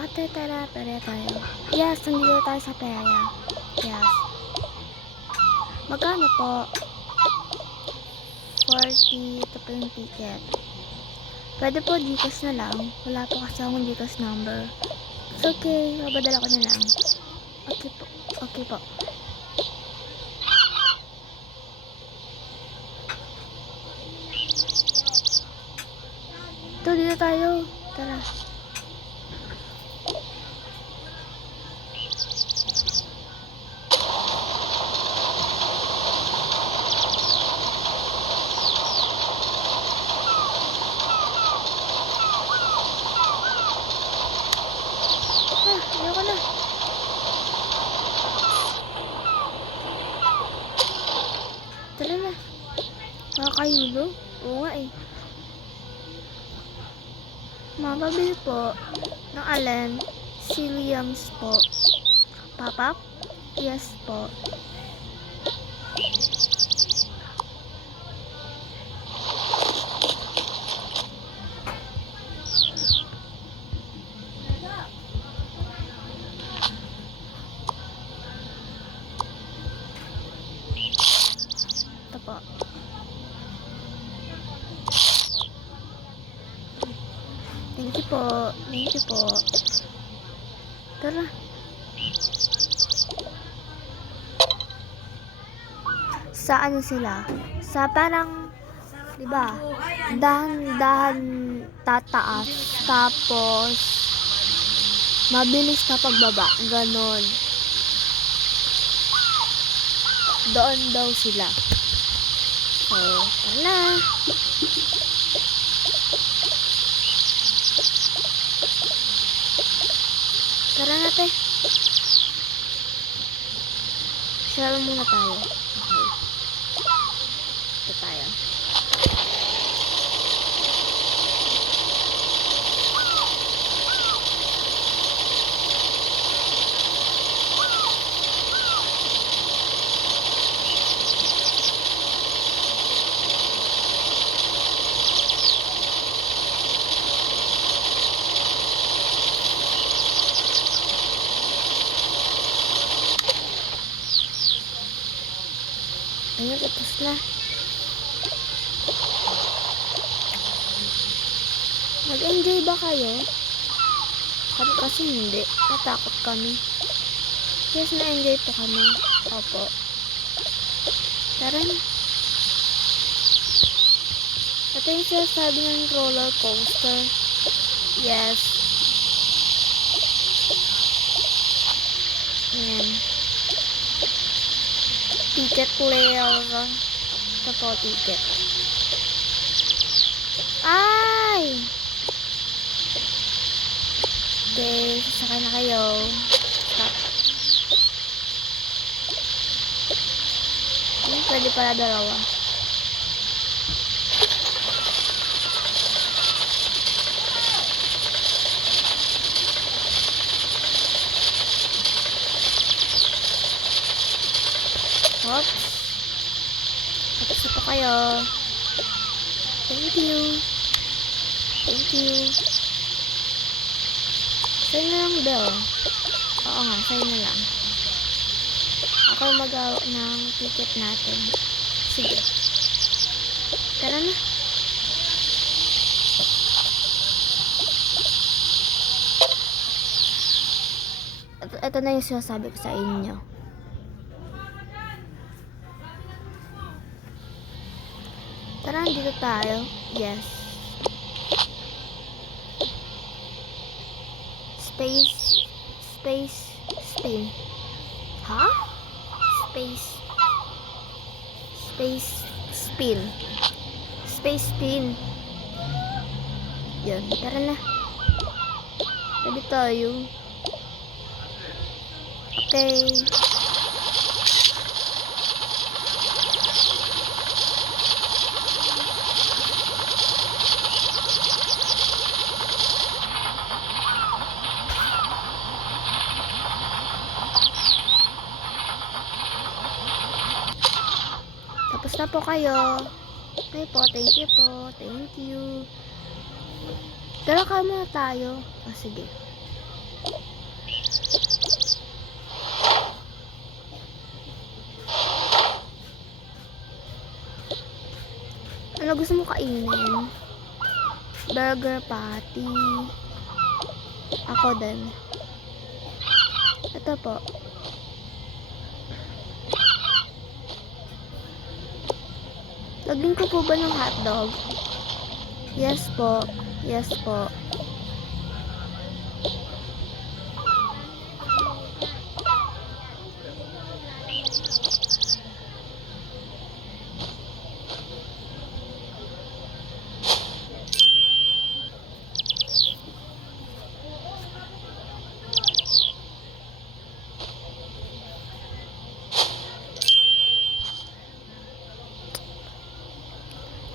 Ate, tara, pere tayo. Yes, nandito tayo sa perya. Yes. Magkano po? 40, ito po yung ticket. Pwede po Gcash na lang. Wala po kasi akong Gcash number. It's okay, mabadala ko na lang. Okay po. Okay po. Ito, dito tayo. Tara. Ayoko na. Tara na. Nakakahilo. Oo nga eh. Mababili po ng alin? Williams po. Papa? Yes po. Ito po. Thank you po. Thank you po. Tara. Sa ano sila? Sa parang, diba? Dahan-dahan tataas. Tapos, mabilis na pagbaba. Ganon. Doon daw sila. So, tara. Tara na, te. Share muna tayo. Okay. Ito tayo. Ayun, tapos na. Mag-enjoy ba kayo? Kami kasi hindi. Natakot kami. Yes, na-enjoy po kami. Opo. Tara na. Ito yung sinasabi ng roller coaster. Yes. Ayan. Ticket player. Ito po, ticket. Ay! Okay, sasakay na kayo. Stop. Pwede pala dalawa. Oops. Tapos na po kayo. Thank you. Thank you. Sa'yo na lang daw. Oo nga, sa'yo na lang. Ako mag-awak ng ticket natin. Sige. Tara na. Ito na yung sinasabi ko sa inyo. Tara, dito tayo. Yes. Space spin. Ha? Space spin. Space spin. Yan, tara na. Tabi tayo. Okay. Tapos na po kayo. Okay po, thank you po. Thank you. Tara ka muna tayo. Sige. Ano gusto mo kainin? Burger patty. Ako din. Ito po. Lagyan ko po ba ng hotdog? Yes po. Yes po.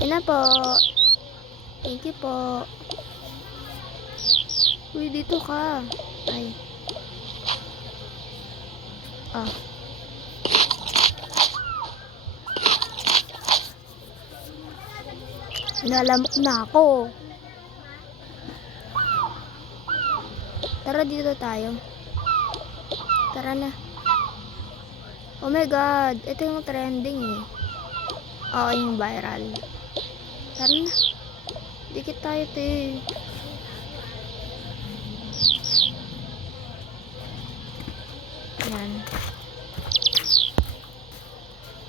Yan na po. Thank you po. Uy, dito ka. Ay. Ah. Nalamok na ako. Tara, dito tayo. Tara na. Oh my God. Ito yung trending eh. Oo, yung viral. Tara na. Dikit tayo, te. Yan.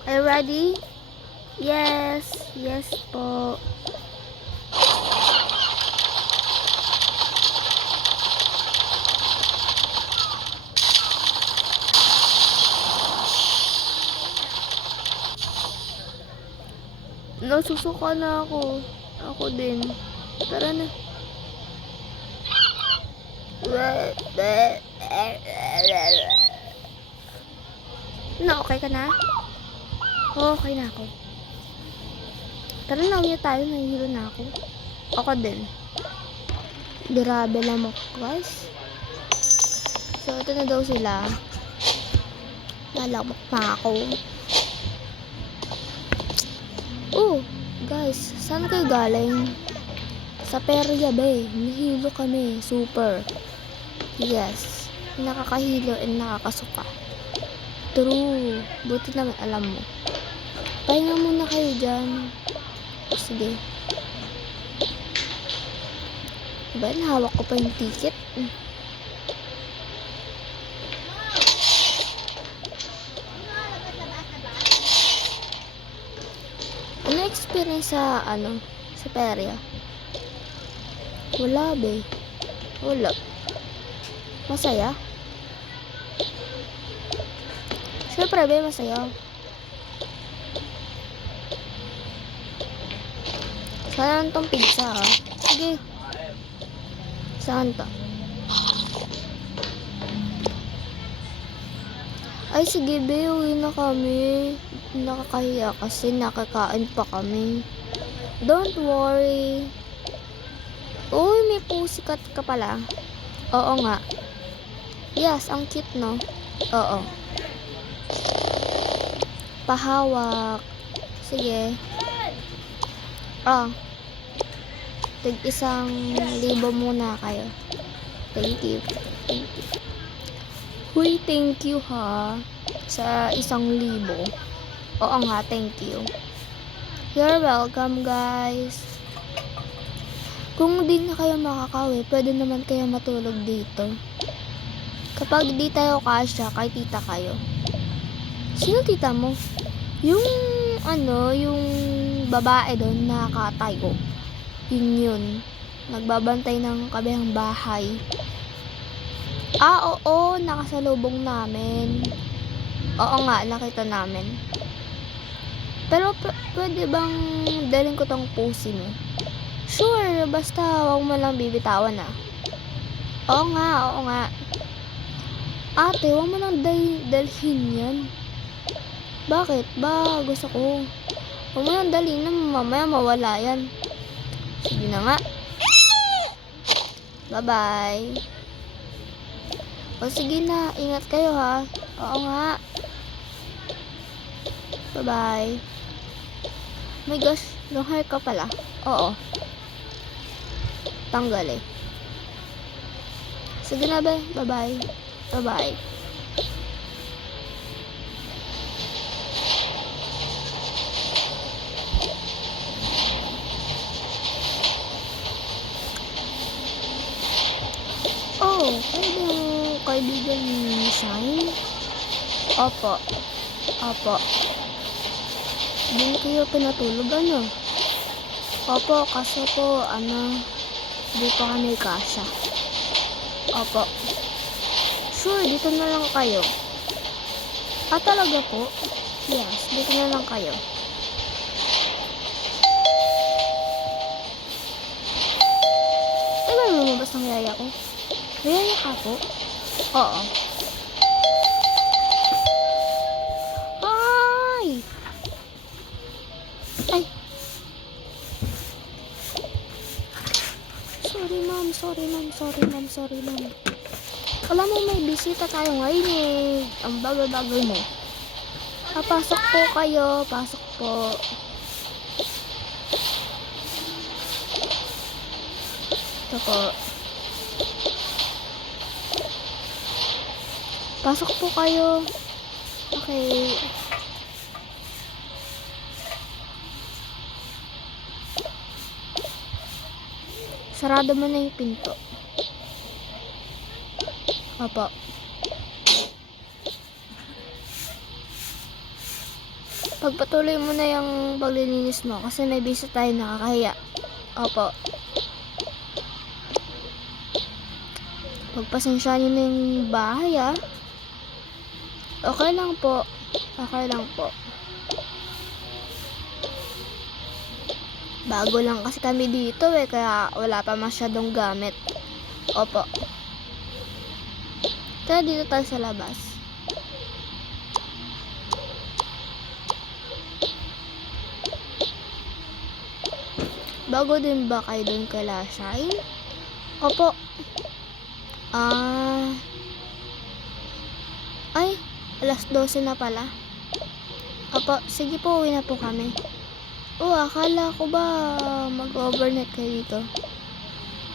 Are you ready? Yes. Yes po. Nasusuka na ako. Ako din. Tara na. Na, okay ka na? Oo, okay na ako. Tara na, uwi tayo. Nahihilo na ako. Ako din. Grabe lamok, guys. So, ito na daw sila. Nalamok na ako. Oh, guys, saan kayo galing? Sa perya ba eh. Nahilo kami. Super. Yes. Nakakahilo and nakakasuka. True. Buti naman alam mo. Pahinga muna kayo dyan. Sige. Diba, hawak ko pa yung ticket. Ano experience sa sa perya? Wala be. Wala. Masaya? Siyempre be, masaya. Saan tong pizza ha? Sige. Saan to? Ay sige be, uwi na kami. Nakakahiya kasi nakakain pa kami. Don't worry. Uy, may pussycat ka pala. Oo nga. Yes, ang cute no? Oo. Pahawak. Sige. Tig-1,000 muna kayo. Thank you. Thank you. Huy, thank you ha. Sa 1,000. Oo nga, thank you. You're welcome, guys. Kung di na kayo makakawi, pwede naman kayo matulog dito. Kapag di tayo kasya, kay tita kayo. Sino tita mo? Yung yung babae doon na nakatayo. Yun. Nagbabantay ng kabihang bahay. Oo, nakasalubong namin. Oo nga, nakita namin. Pero pwede bang dalhin ko tong pusi mo? Sure, basta wag mo lang bibitawan ah. Oo nga. Ate, wag mo lang dalhin yan. Bakit? Ba, gusto ko. Huwag mo nang dalhin na mamaya mawala yan. Sige na nga. Bye-bye. O sige na, ingat kayo ha. Oo nga. Bye-bye. My gosh, long hair ka pala. Oo. Tanggal eh. Sige na ba? Bye-bye. Bye-bye. Oh, pwede yung kaibigan ni Shine? Opo. Opo. Hindi kayo pinatulog, ano? Opo, kaso po, di pa kami kasya. Opo. Sure, dito na lang kayo. Talaga po? Yes, dito na lang kayo. Tagal lumabas ng yaya ko. Yaya ka po? Oo. Ay! Ay! Sorry, ma'am. Alam mo, may bisita tayo ngayon eh. Ang bagal-bagal mo. Pasok po kayo. Pasok po. Ito po. Pasok po kayo. Okay. Sarado mo na yung pinto. Opo. Pagpatuloy mo na yung paglilinis mo kasi may bisa tayo nakakahiya. Opo. Pagpasensya nyo na yung bahay Okay lang po. Bago lang kasi kami dito kaya wala pa masyadong gamit. Opo. Tara dito tayo sa labas. Bago din ba kayo dun kala Shine? Opo. Ay, alas 12 na pala. Opo, sige po, uwi na po kami. Akala ko ba mag-overnight kayo dito?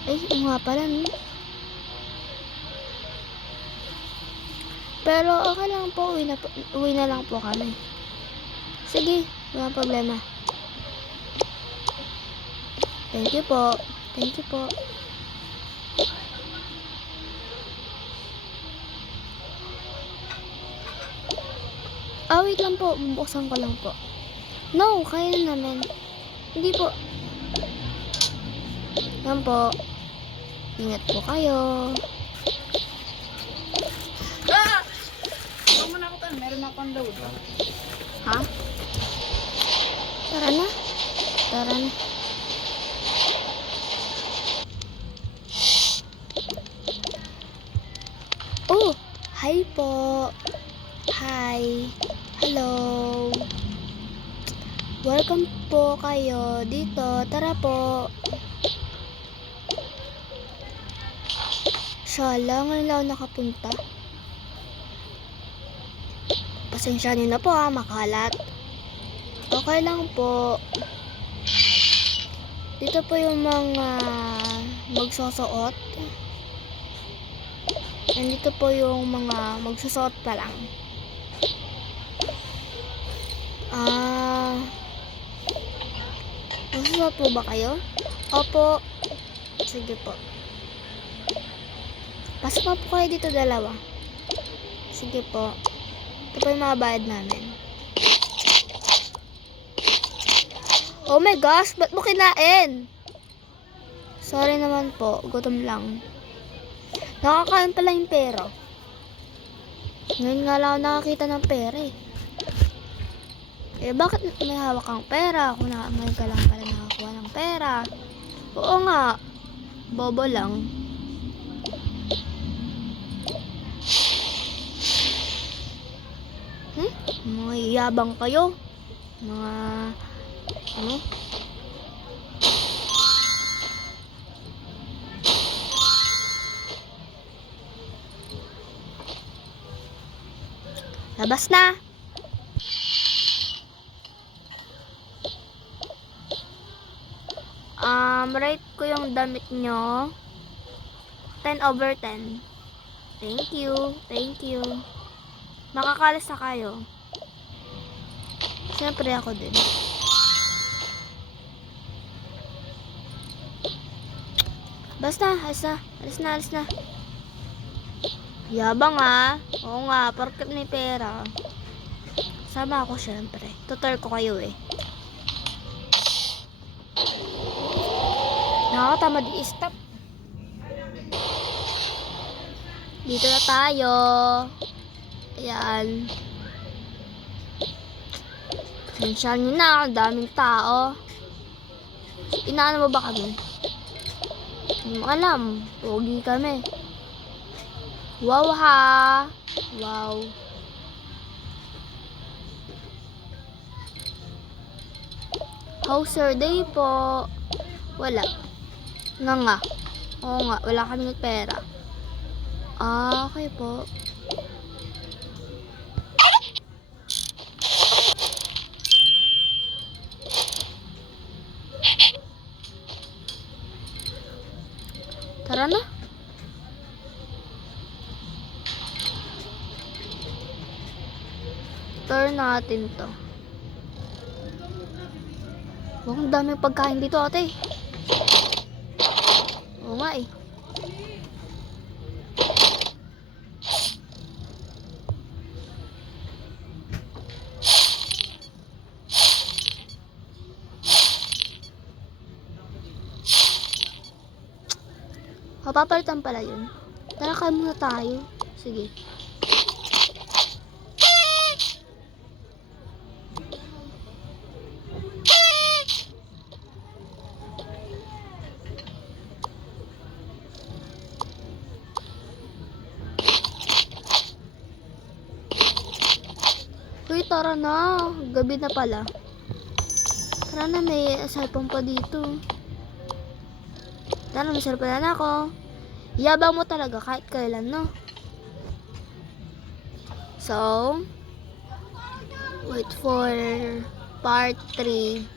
Nga pala, no? Pero okay lang po, uwi na lang po kami. Sige, wala problema. Thank you po. Wait lang po, bubuksan ko lang po. No, kaya namin. Hindi po. Yan po. Ingat po kayo. Huwag mo na ako meron akong load. Ha? Tara na. Hi po. Hi. Hello. Welcome po kayo dito. Tara po. Shala, ngayon lang nakapunta. Pasensya niyo na po makalat. Okay lang po. Dito po yung mga magsusuot. Nandito po yung mga magsusuot pa lang. Magsusuot po ba kayo? Opo. Sige po. Pasok na po kayo dito dalawa. Sige po. Ito po yung mga bayad namin. Oh my gosh, ba't mo kinain? Sorry naman po, gutom lang. Nakakain pala yung pera. Ngayon nga lang ako nakakita ng pera bakit may hawak kang pera? Kung ngayon ka lang pala nakakuha ng pera. Oo nga, bobo lang. Mga iyabang kayo. Mga labas na. Rate ko yung damit nyo. 10/10. Thank you. Thank you. Makakalis na kayo. Siyempre ako din. Basta, alis na. Yabang ah. Oo nga, porket may pera. Sama ako syempre. Tutor ko kayo eh. Nakakatamad i-stop. Dito na tayo. Ayan. Pasensyahan nyo na, ang daming tao. Inaano mo ba kami? Hindi mo alam. Pogi kami. Wow ha. Wow. How's your day po? Wala. Nga. Oo nga, wala kami pera. Ah, okay po. Tara na. Turn natin to. Ang daming pagkain dito, ate. Oo nga eh. Papapalitan pala yun. Tara, kain muna tayo. Sige. Uy, tara na. Gabi na pala. Tara na, may cellphone pa dito. Tara, may cellphone na ako. Yabang mo talaga kahit kailan, no? So, wait for part 3.